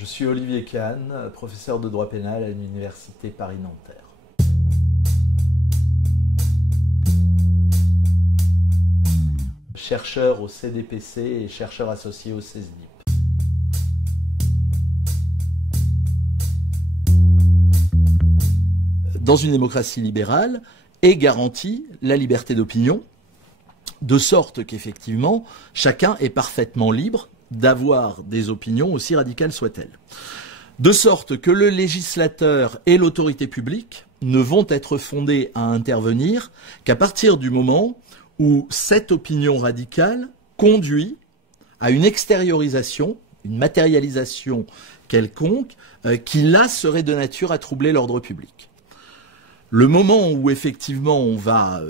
Je suis Olivier Kahn, professeur de droit pénal à l'Université Paris-Nanterre. Chercheur au CDPC et chercheur associé au CESDIP. Dans une démocratie libérale est garantie la liberté d'opinion, de sorte qu'effectivement, chacun est parfaitement libre d'avoir des opinions aussi radicales soient-elles. De sorte que le législateur et l'autorité publique ne vont être fondés à intervenir qu'à partir du moment où cette opinion radicale conduit à une extériorisation, une matérialisation quelconque, qui là serait de nature à troubler l'ordre public. Le moment où effectivement on va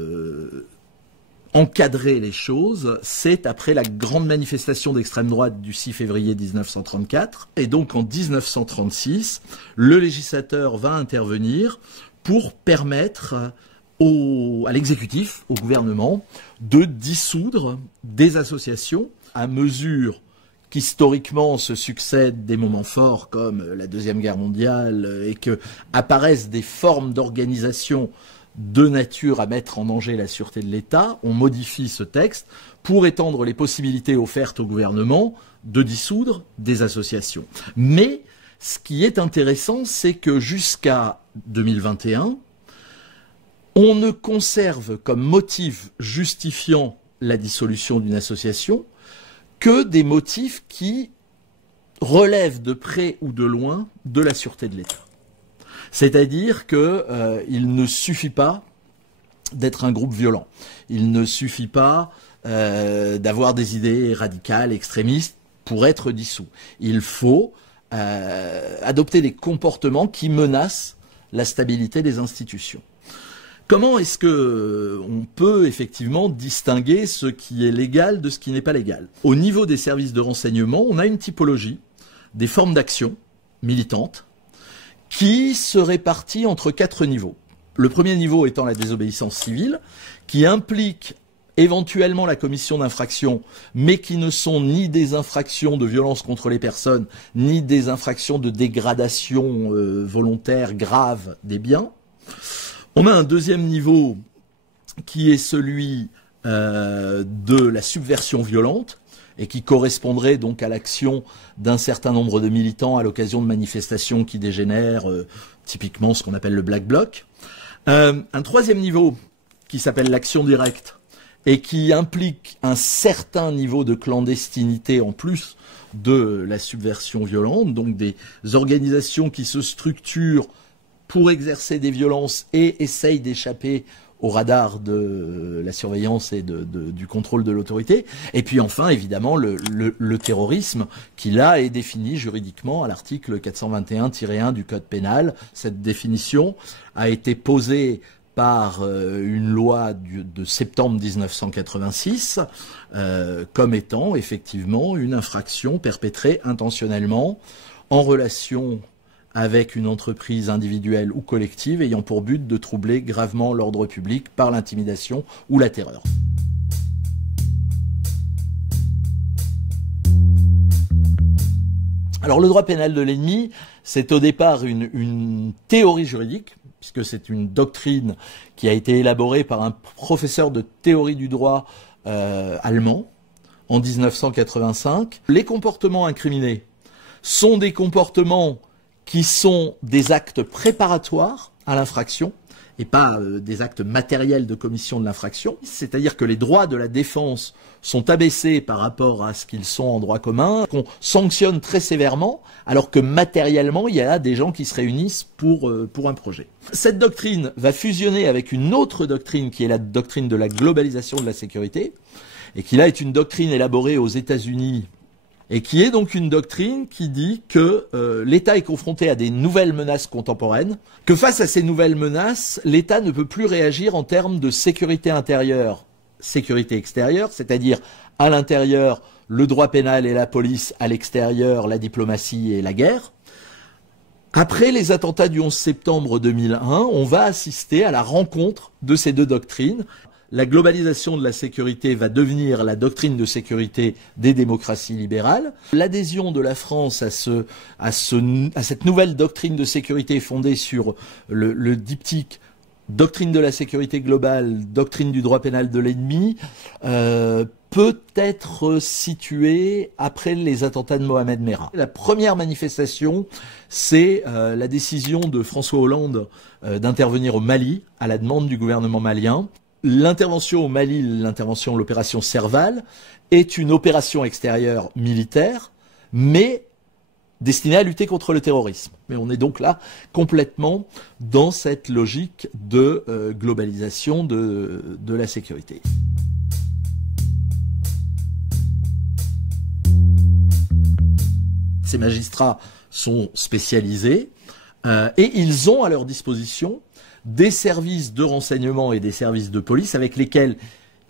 encadrer les choses, c'est après la grande manifestation d'extrême droite du 6 février 1934. Et donc en 1936, le législateur va intervenir pour permettre à l'exécutif, au gouvernement, de dissoudre des associations à mesure qu'historiquement se succèdent des moments forts comme la Deuxième Guerre mondiale et que apparaissent des formes d'organisation de nature à mettre en danger la sûreté de l'État. On modifie ce texte pour étendre les possibilités offertes au gouvernement de dissoudre des associations. Mais ce qui est intéressant, c'est que jusqu'à 2021, on ne conserve comme motif justifiant la dissolution d'une association que des motifs qui relèvent de près ou de loin de la sûreté de l'État. C'est-à-dire qu'il ne suffit pas d'être un groupe violent. Il ne suffit pas d'avoir des idées radicales, extrémistes pour être dissous. Il faut adopter des comportements qui menacent la stabilité des institutions. Comment est-ce qu'on peut effectivement distinguer ce qui est légal de ce qui n'est pas légal? Au niveau des services de renseignement, on a une typologie des formes d'action militantes qui se répartit entre 4 niveaux. Le premier niveau étant la désobéissance civile, qui implique éventuellement la commission d'infractions, mais qui ne sont ni des infractions de violence contre les personnes, ni des infractions de dégradation volontaire grave des biens. On a un deuxième niveau qui est celui de la subversion violente, et qui correspondrait donc à l'action d'un certain nombre de militants à l'occasion de manifestations qui dégénèrent, typiquement ce qu'on appelle le Black Bloc. Un troisième niveau qui s'appelle l'action directe et qui implique un certain niveau de clandestinité en plus de la subversion violente, donc des organisations qui se structurent pour exercer des violences et essayent d'échapper au radar de la surveillance et du contrôle de l'autorité. Et puis enfin, évidemment, le terrorisme, qui là est défini juridiquement à l'article 421-1 du Code pénal. Cette définition a été posée par une loi de septembre 1986 comme étant effectivement une infraction perpétrée intentionnellement en relation avec une entreprise individuelle ou collective ayant pour but de troubler gravement l'ordre public par l'intimidation ou la terreur. Alors le droit pénal de l'ennemi, c'est au départ une théorie juridique, puisque c'est une doctrine qui a été élaborée par un professeur de théorie du droit allemand en 1985. Les comportements incriminés sont des comportements qui sont des actes préparatoires à l'infraction et pas des actes matériels de commission de l'infraction. C'est-à-dire que les droits de la défense sont abaissés par rapport à ce qu'ils sont en droit commun, qu'on sanctionne très sévèrement, alors que matériellement, il y a des gens qui se réunissent pour un projet. Cette doctrine va fusionner avec une autre doctrine qui est la doctrine de la globalisation de la sécurité, et qui là est une doctrine élaborée aux États-Unis et qui est donc une doctrine qui dit que l'État est confronté à des nouvelles menaces contemporaines, que face à ces nouvelles menaces, l'État ne peut plus réagir en termes de sécurité intérieure, sécurité extérieure, c'est-à-dire à l'intérieur, le droit pénal et la police, à l'extérieur, la diplomatie et la guerre. Après les attentats du 11 septembre 2001, on va assister à la rencontre de ces deux doctrines. la globalisation de la sécurité va devenir la doctrine de sécurité des démocraties libérales. L'adhésion de la France à cette nouvelle doctrine de sécurité fondée sur le diptyque doctrine de la sécurité globale, doctrine du droit pénal de l'ennemi, peut être située après les attentats de Mohamed Merah. La première manifestation, c'est la décision de François Hollande d'intervenir au Mali, à la demande du gouvernement malien. L'intervention au Mali, l'opération Serval, est une opération extérieure militaire, mais destinée à lutter contre le terrorisme. Mais on est donc là complètement dans cette logique de globalisation de la sécurité. Ces magistrats sont spécialisés et ils ont à leur disposition des services de renseignement et des services de police avec lesquels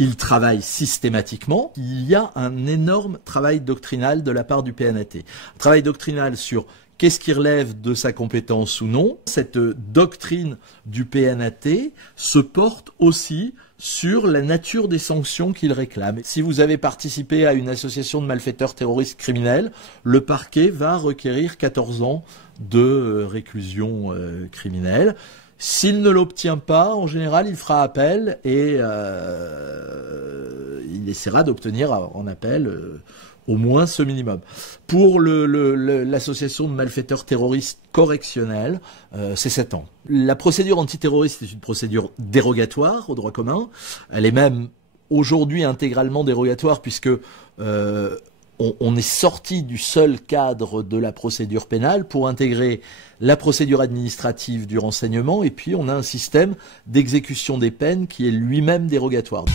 ils travaillent systématiquement. Il y a un énorme travail doctrinal de la part du PNAT. Un travail doctrinal sur qu'est-ce qui relève de sa compétence ou non. Cette doctrine du PNAT se porte aussi sur la nature des sanctions qu'il réclame. Si vous avez participé à une association de malfaiteurs terroristes criminels, le parquet va requérir 14 ans de réclusion criminelle. S'il ne l'obtient pas, en général, il fera appel et il essaiera d'obtenir en appel au moins ce minimum. Pour l'association de malfaiteurs terroristes correctionnels, c'est 7 ans. La procédure antiterroriste est une procédure dérogatoire au droit commun. Elle est même aujourd'hui intégralement dérogatoire puisque on est sorti du seul cadre de la procédure pénale pour intégrer la procédure administrative du renseignement et puis on a un système d'exécution des peines qui est lui-même dérogatoire.